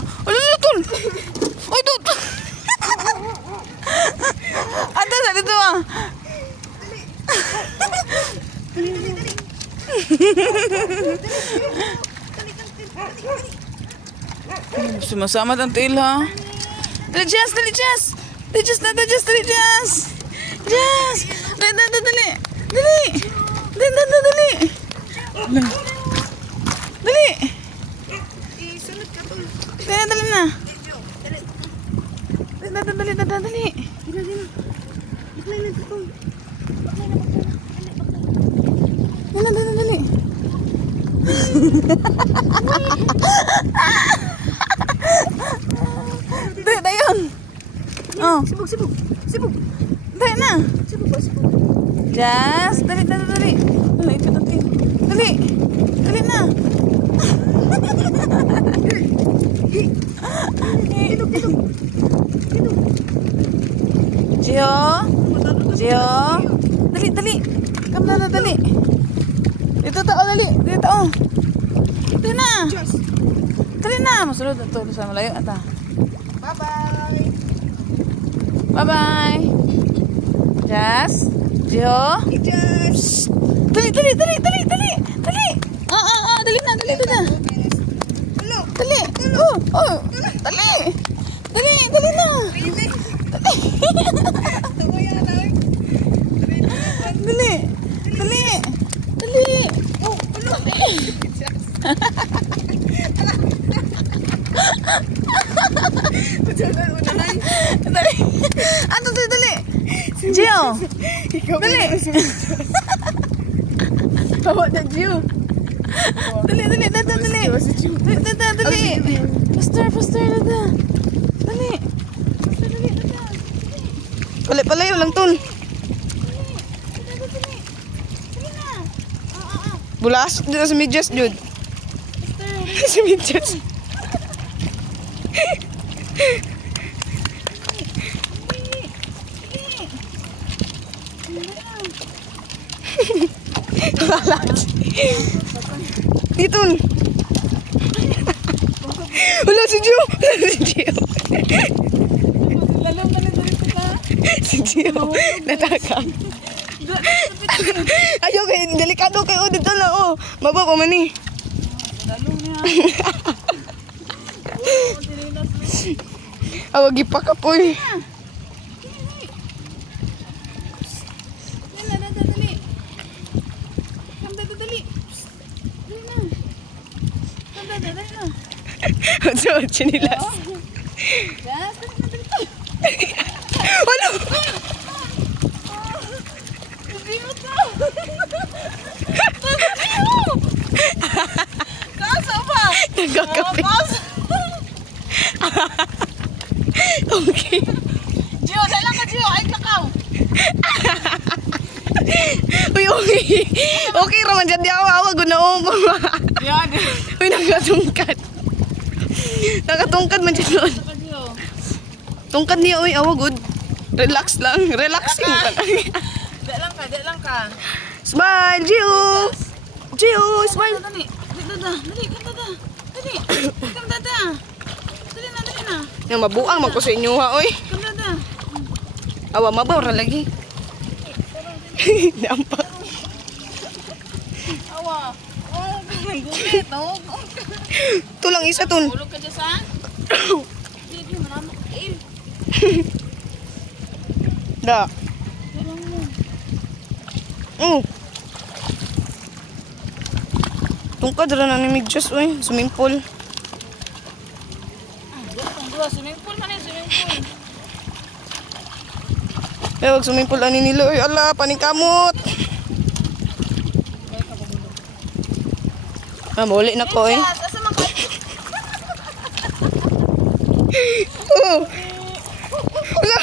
Ulo, tol. Oy, tol. Ata sa dito ah. Sumasama ang tail ha. Dali, Jess. Dali, Jess. Dali, Jess. Dali, Jess. Dali, Jess. Jess. Dali. Dali. Dali. Dali. Dali. Isunod ka tol. Dali na. Dali. Dali. Dali. Baklay na tol. Dali. Dali, dayon. Oh, Sibog. dali na. Sibog. Jess, dali. Dali, ito natin. Dali na. Gio. Dali. Come na, dali. Dito tao, dali. Dali na. Dali na. Masulod ito sa malayo. Ata. Bye-bye. Jess. Gio. Just. Dali. Dali na. Hello. Dali. Oh. Dali na. Really? Dali. Oh, hello. Dali. Ato dali. Gio. Dali. Bawa na Gio. Dali. Faster. Dali. Palayo lang tol. Bulas dito sa medyas, Jud. Si medyas. Dito. Wala si Gio. Lalang ka na dito ka. Si Gio. Natakam. Ayaw kayo. Delikado kayo. Dito lang. Oh. Maba pa man eh. Lalong niya. Awag ipak ka po eh. So, chinilas. Ano? Kaso ba? Nagkakape. Okay. Gio, dalang ka Gio. Ay, kakao. Uy, okay. Okay raman dyan. Di awa-awa. Gunaong. Yan. Uy, nakatungkad. Nakatungkad man dyan doon. Tungkad niya. Uy, awa, good. Relax lang. Relaxing ka lang. Dalang ka. Smile, Gio. Smile. Dali na. Yung mabuang magko sa inyo ha, oy. Awa, mabawra lagi. Nampak. Awa. Oh, gulit. Oh. Ito lang isa, tun. Ulog ka dyan sa? Hindi, manamok. Da. Tungkad rin na ni Midyas, oy. Swimming pool. Swimming pool man eh, swimming pool. Wag swimming pool ani nila, oy. Ala, paningkamot. Muli na ko, eh. Asa man ka? Oh. Wala.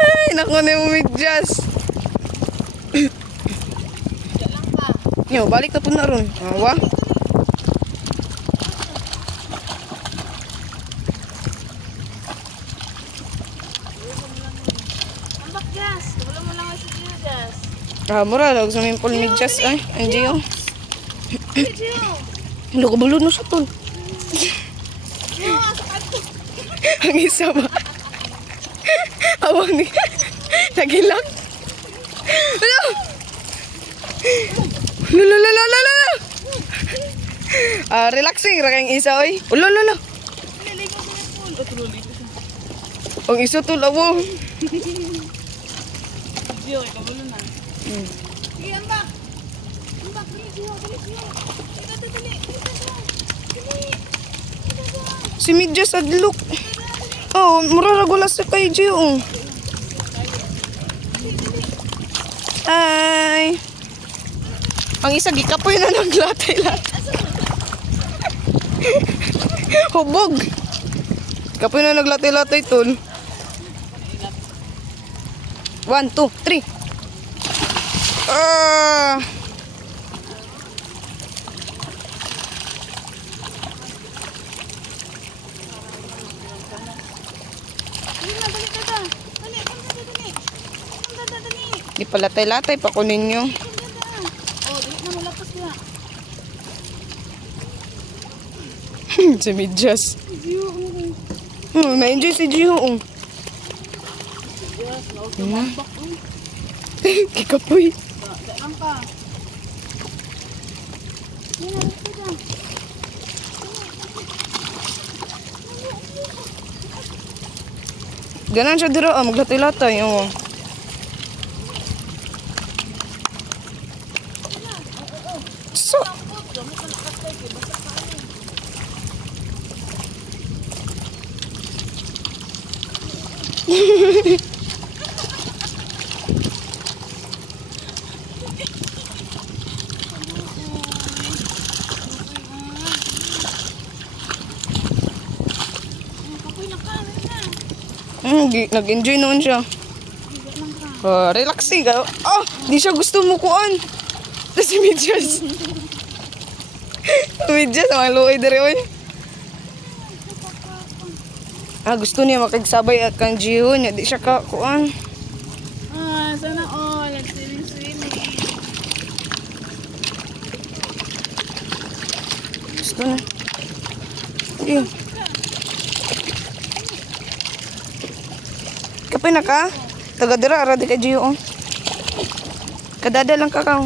Ay, naku na yung Midyas. Dalang ka. Yo, balik na po na ron. Awa. Ambak gas. Wala mo lang si Gio gas. Mura, lag swimming pool Midyas, ay. Ang Gio. Gio. Ano ka balon na siya tol? Gio, sakad ko. Ang isa ba? Awang ni... Nagilang. Ano? Lala. Relaxing ra kayong isa oy. Lala. Naligo sa pool. O, tuloy ko siya. Ang isa tol awo. Gio, ikaw bulo na. Sige, ambak. Ambak, dali, Gio. Dali. Si Midjas adlok. Oh, mura ragulas sa kay Gio. Ay. Ang isa gikapoy na naglatay-latay. Hubog. Kapoy na naglatay-latay tol. 1, 2, 3. Ah. Di pala latay-latay pa kunin nyo. Oh, dali na malapas na. Si Midjas. Gio, Na-enjoy si Gio. Yes, ambak. Kikapoy. Lang pa. Yan, dali ka. Ganan siya dira, maglatay-latay. Oh. So, nag-enjoy noon siya. Relaxing. Di siya gusto mo kuan. Tapos si Midjas. Midjas, mga luoy dari oy. Gusto niya makagsabay at kang Gio niya. Di siya ka kuan. Sana all. Swimming. Gusto na. Sige. Kapay na ka? Taga-dira, aradi ka Gio. Kadada lang ka ka.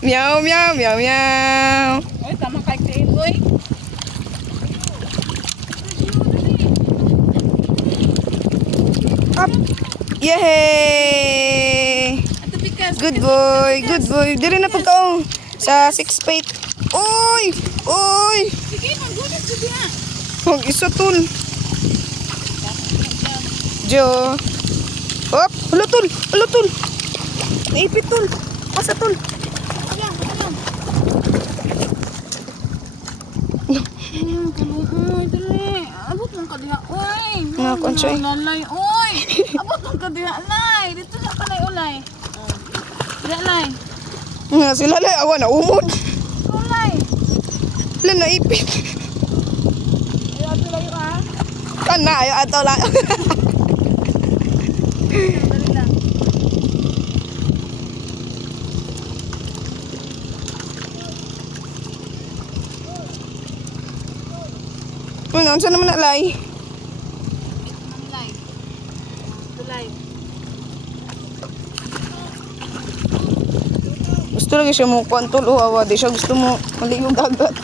Meow. Oy, tama kay Tain, oy. Up. Yay! Ato bikas. Good boy. Diri na pagkaong sa 6 feet. Oy! Sige, maggulis ko diha. Huwag isa tol. Gio. Hop! Hala tol! Naipit tol. Pasa tol. Alam. Kaluhoy, dali. Abot lang ka diha, oy. Mga konsoy. Lalay, oy. Abot lang ka diha, lay. Dito na ka, lay, ulay. Diha, lay. Nga sila lay awa na umod. Ulay. Hala naipit. Ayaw, ato layo, ha? Kana ayo ato la. Dali lang. Ano sa naman na lay? Tulay. Gusto lagi siya mo kuan tol. Awa di siya gusto mo maligo dagat.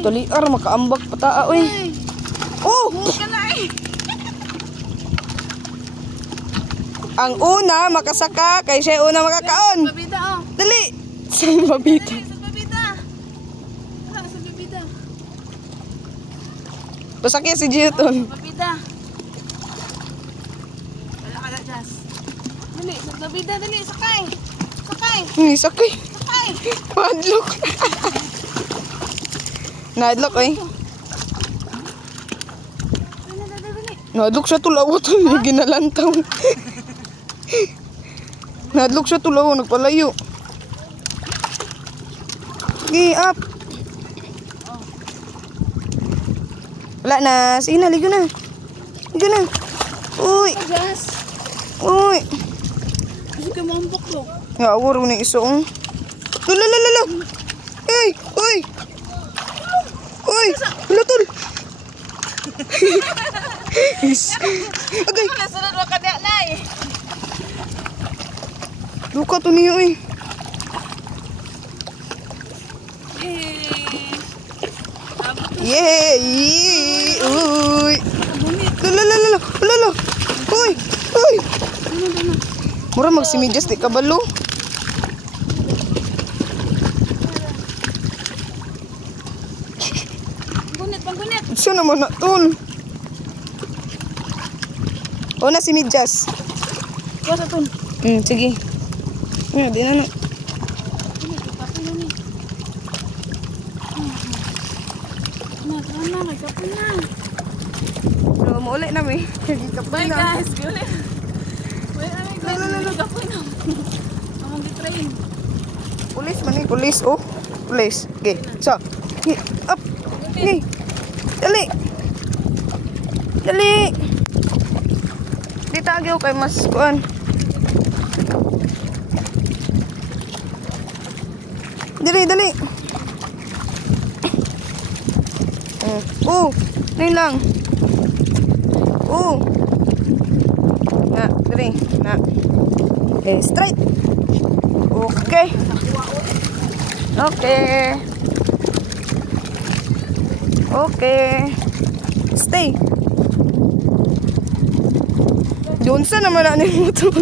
Dali. Dali makaambak pataa oy. Oh! Kalay. Ang una makasaka kay siya una makakaon. Babida, oh. Dali. Sa babita. Dali, sa babida. Wala, sa babida. Pasakya si Gio tol. Babida. Wala ka na, Jas. Dali, sa babida, dali, sakay. Ni sakay. Sakay. Padlock. Nadlock eh. Dali. Nadlock siya tulaw tol. Ginalantaw. Nadlock siya tulaw. Nagpalayo. Gi up. Wala na. Sige na. Ligo na. Uy. Yes. Uy. Kasi kayo mambok bro. Ya, awar ni iso. Lala. Uy. Uy. Uy. Lutul. Is. Agay. Sunod mo ka na eh. Duka to niyo eh. Yay! Uy! Lala! Uy! Mura magsimidjas di kabalo. Panggunit. Siya naman na tol. O na si Midjas. Kuha to. Sige. Di na. Kapon na. Pero maulay na may. Bye guys. Guli. Wait, ano kapon na. Among gitrain. Pulis man eh. Pulis. Oh. Pulis. Okay. So. Up. Okay. Dali. Di tagyo kay mas kuan. Dali. Ngayon lang. Na, dali. Na. Okay, straight. Okay. Stay. Johnson naman na yung motor.